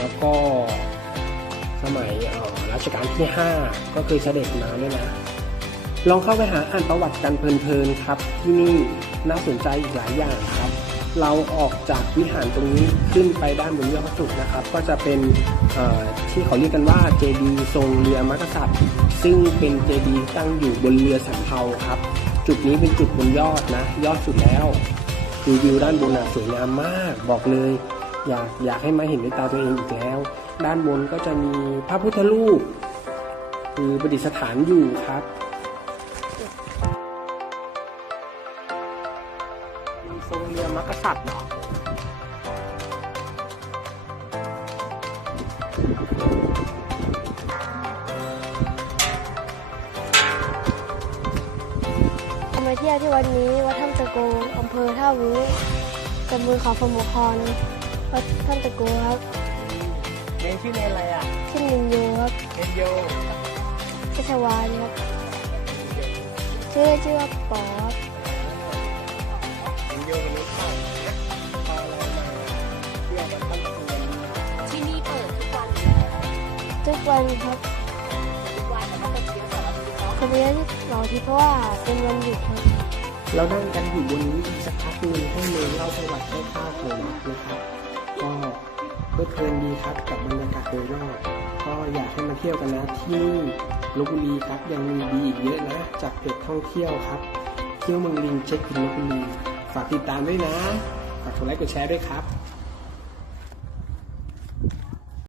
แล้วก็สมัยรัชกาลที่ 5 ก็คือเสด็จมาเนี่ยนะ ลองเข้าไปหาอ่านประวัติกันเพลินๆครับ ที่นี่น่าสนใจอีกหลายอย่างครับ เราออกจากวิหารตรงนี้ขึ้นไปด้านบนยอดสุดนะครับ ก็จะเป็นที่เขาเรียกกันว่าเจดีย์ทรงเรือมักกะสัตริย์ซึ่งเป็นเจดีย์ตั้งอยู่บนเรือสำเภาครับ จุดนี้เป็นจุดบนยอดนะ ยอดสุดแล้วคือวิวด้านบนน่ะสวยงามมากบอกเลย อยากอยากให้มาเห็นด้วยตาตัวเองอีกแล้ว ด้านบนก็จะมีพระพุทธรูป คือประดิษฐานอยู่ครับทรงเรือมักกะสัตริย์เหรอมาเที่ยวที่วันนี้วัดถ้ำตะโกอำเภอท่าวุ้งตำบลเขาพมคร วัดถ้ำตะโกครับเนนชื่อเนนอะไรอะชื่อนินโยครับเนนโยชัชวานครับชื่อชื่อว่าปอครับเนนโยวันนี้เข้านะพาเรามาเที่ยวมันตั้งแต่วันนี้ที่นี่เปิดทุกวันทุกวันครับทุกวันแต่ว่าเป็นเที่ยวเสาร์อาทิตย์เนาะคนเรียนที่เสาร์อาทิตย์เพราะว่าเป็นวันหยุดครับเรานั่งกันอยู่บนนี้อีกสักพักหนึงให้เนนเล่าประวัติคร่าวๆเลยนะครับ ก็เพลิดเพลินดีครับกับบรรยากาศโดยรอบก็อยากให้มาเที่ยวกันนะที่ลบบุรีครับยังมีดีอีกเยอะนะ จากเพจท่องเที่ยวครับ เที่ยวเมืองลิงเช็คอินลบบุรีฝากติดตามด้วยนะฝากกดไลค์กดแชร์ด้วยครับ